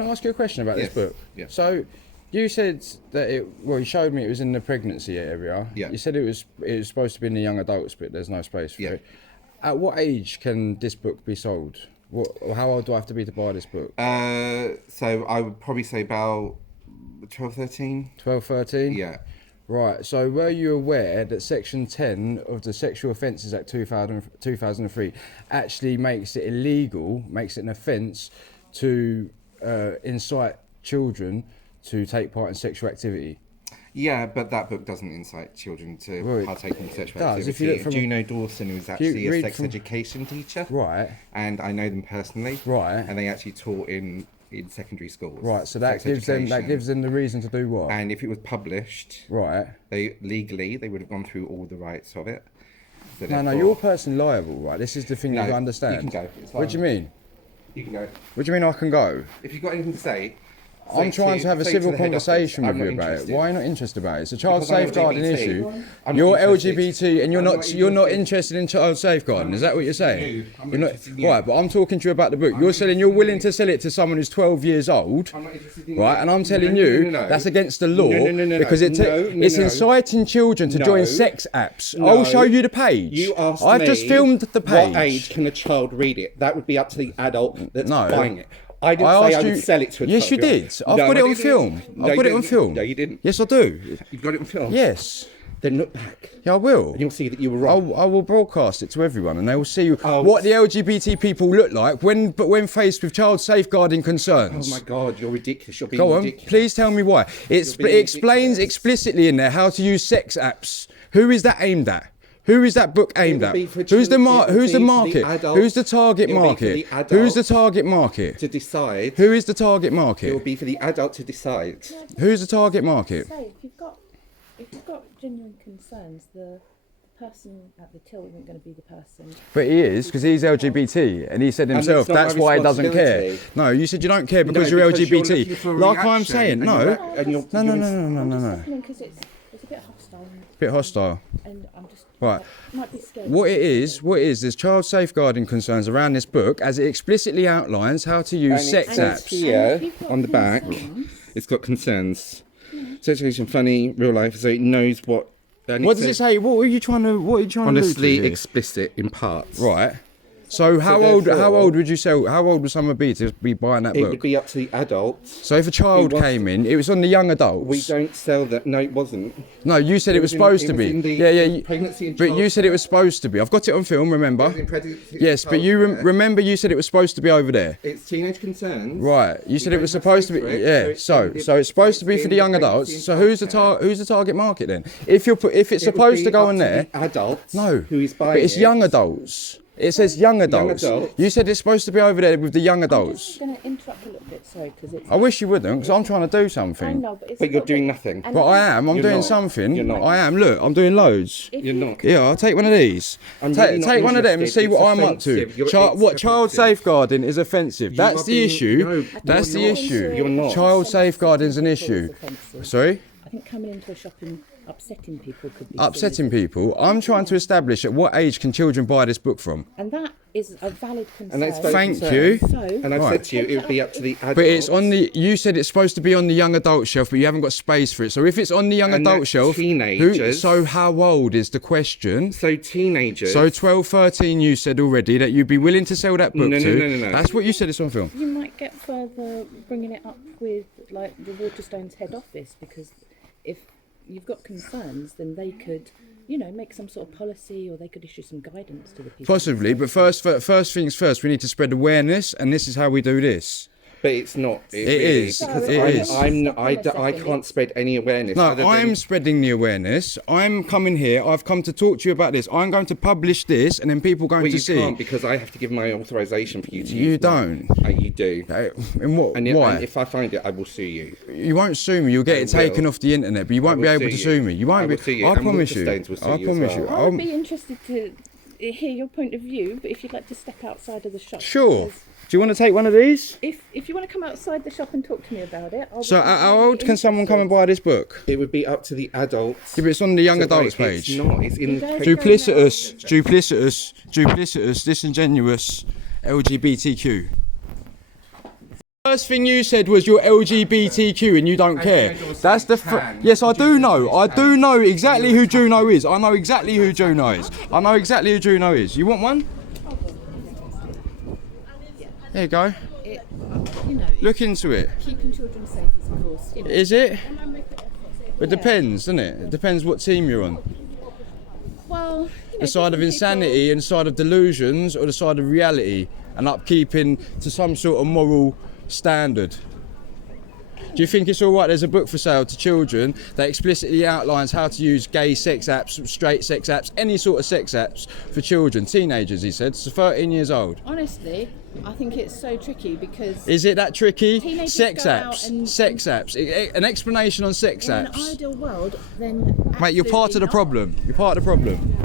can I ask you a question about this book? Yeah. So, you said that you showed me it was in the pregnancy area. Yeah. You said it was supposed to be in the young adults, but there's no space for it. At what age can this book be sold? How old do I have to be to buy this book? So I would probably say about 12, 13. 12, 13? Yeah. Right, so were you aware that Section 10 of the Sexual Offences Act 2003 actually makes it illegal, makes it an offence to incite children to take part in sexual activity? Yeah, but that book doesn't incite children to partake in sexual activity. If you look from Juno Dawson was actually a sex education teacher. Right. And I know them personally. Right. And they actually taught in secondary schools. Right, so that gives them the reason to do what? And if it was published, right, they would have gone through all the rights of it. So no, you're personally liable, right? This is the thing you understand. You can go. What do you mean? You can go. What do you mean I can go? If you've got anything to say. I'm trying to have a civil conversation with you about it. Why are you not interested about it? It's a child safeguarding issue. You're LGBT and you're not interested in child safeguarding. Is that what you're saying? You're not, right, but I'm talking to you about the book. You're saying you're willing to sell it to someone who's 12 years old, right? And I'm telling you that's against the law because it's inciting children to join sex apps. I'll show you the page. You asked I've just filmed the page. What age can a child read it? That would be up to the adult that's buying it. I didn't say I would sell it to a 12-year-old. Yes, you did. I've got it on film. I've got it on film. No, you didn't. Yes, I do. You've got it on film? Yes. Then look back. Yeah, I will. And you'll see that you were wrong. I will broadcast it to everyone and they will see what the LGBT people look like when faced with child safeguarding concerns. Oh my God, you're ridiculous. You're being Go on, ridiculous. please tell me why. It explains explicitly in there how to use sex apps. Who is that aimed at? Who is that book aimed at? Who's the market? Who's the target market? Who's the target market? To decide. Who is the target market? It will be for the adult to decide. Who's the target market? Say, if you've got genuine concerns, the person at the till isn't going to be the person. But he is, because he's LGBT, and he said himself that's why he doesn't care. No, you said you don't care because you're LGBT. Like I'm saying, no. No. Because it's a bit hostile. Bit hostile. And I'm just right. Might be scared. What it is, there's child safeguarding concerns around this book, as it explicitly outlines how to use sex apps. Here on the back, it's got concerns. Situation funny, real life, so it knows what. What does it say? What are you trying to honestly do explicit in parts. Right. So how old would someone be to be buying that book? It would be up to the adults. So if a child came in, it was on the young adults. We don't sell that. No, it wasn't. No, you said it was supposed to be. But you said it was supposed to be. I've got it on film, remember? Yes, but you remember you said it was supposed to be over there. It's teenage concerns. Right. You said it was supposed to be. Yeah. So it's supposed to be for the young adults. So who's the target market then? If it's supposed to go on there. Adults. No. Who is buying but it's young adults. It says young adults. You said it's supposed to be over there with the young adults. I'm going to interrupt a little bit, sorry, because it's... I wish you wouldn't, because I'm trying to do something. I know, but you're doing nothing. But I am. I'm doing something. You're not. I am. Look, I'm doing loads. You're not. Yeah, I'll take one of these. Take one of them and see what I'm up to. Child safeguarding is offensive. That's the issue. That's the issue. You're not. Child safeguarding is an issue. Sorry? I think coming into a shop and upsetting people could be... Upsetting people? I'm trying to establish at what age can children buy this book from. And that is a valid concern. Thank you. And I've said to you, it would be up to the adults. But it's on the... You said it's supposed to be on the young adult shelf, but you haven't got space for it. So if it's on the young adult shelf... Teenagers. So how old is the question? So teenagers... So 12, 13 you said already that you'd be willing to sell that book to. No. That's what you said, it's on film. You might get further bringing it up with like the Waterstones head office, because if you've got concerns, then they could, make some sort of policy, or they could issue some guidance to the people. Possibly, but first things first, we need to spread awareness, and this is how we do this. But it's not. It is. I can't spread any awareness. No, I'm spreading the awareness. I'm coming here. I've come to talk to you about this. I'm going to publish this, and then people are going to see. You can't, because I have to give my authorization for you to use. You don't. You do. In what? Why? And if I find it, I will sue you. You won't sue me. You'll get it taken off the internet, but you won't be able to sue me. You won't be. I promise you. I promise you. I would be interested to hear your point of view, but if you'd like to step outside of the shop. Sure. Do you want to take one of these? If you want to come outside the shop and talk to me about it. So how old can someone come and buy this book? It would be up to the adults. Yeah, but it's on the young adults page. It's not. It's in the... Duplicitous, disingenuous, LGBTQ. First thing you said was you're LGBTQ and you don't care. That's the yes, I do know. I do know exactly who Juno is. I know exactly who Juno is. I know exactly who Juno is. You want one? There you go. Look into it. Keeping children safe is, of course. Is it? It depends, doesn't it? It depends what team you're on. Well, the side of insanity and the side of delusions, or the side of reality and upkeeping to some sort of moral standard. Do you think it's all right? There's a book for sale to children that explicitly outlines how to use gay sex apps, straight sex apps, any sort of sex apps for children, teenagers, he said. So 13 years old. Honestly, I think it's so tricky because... Is it that tricky? Teenagers Sex go out apps. and- Sex apps. An explanation on sex in an apps. ideal world, then Mate, you're part of the absolutely problem. You're part of the problem.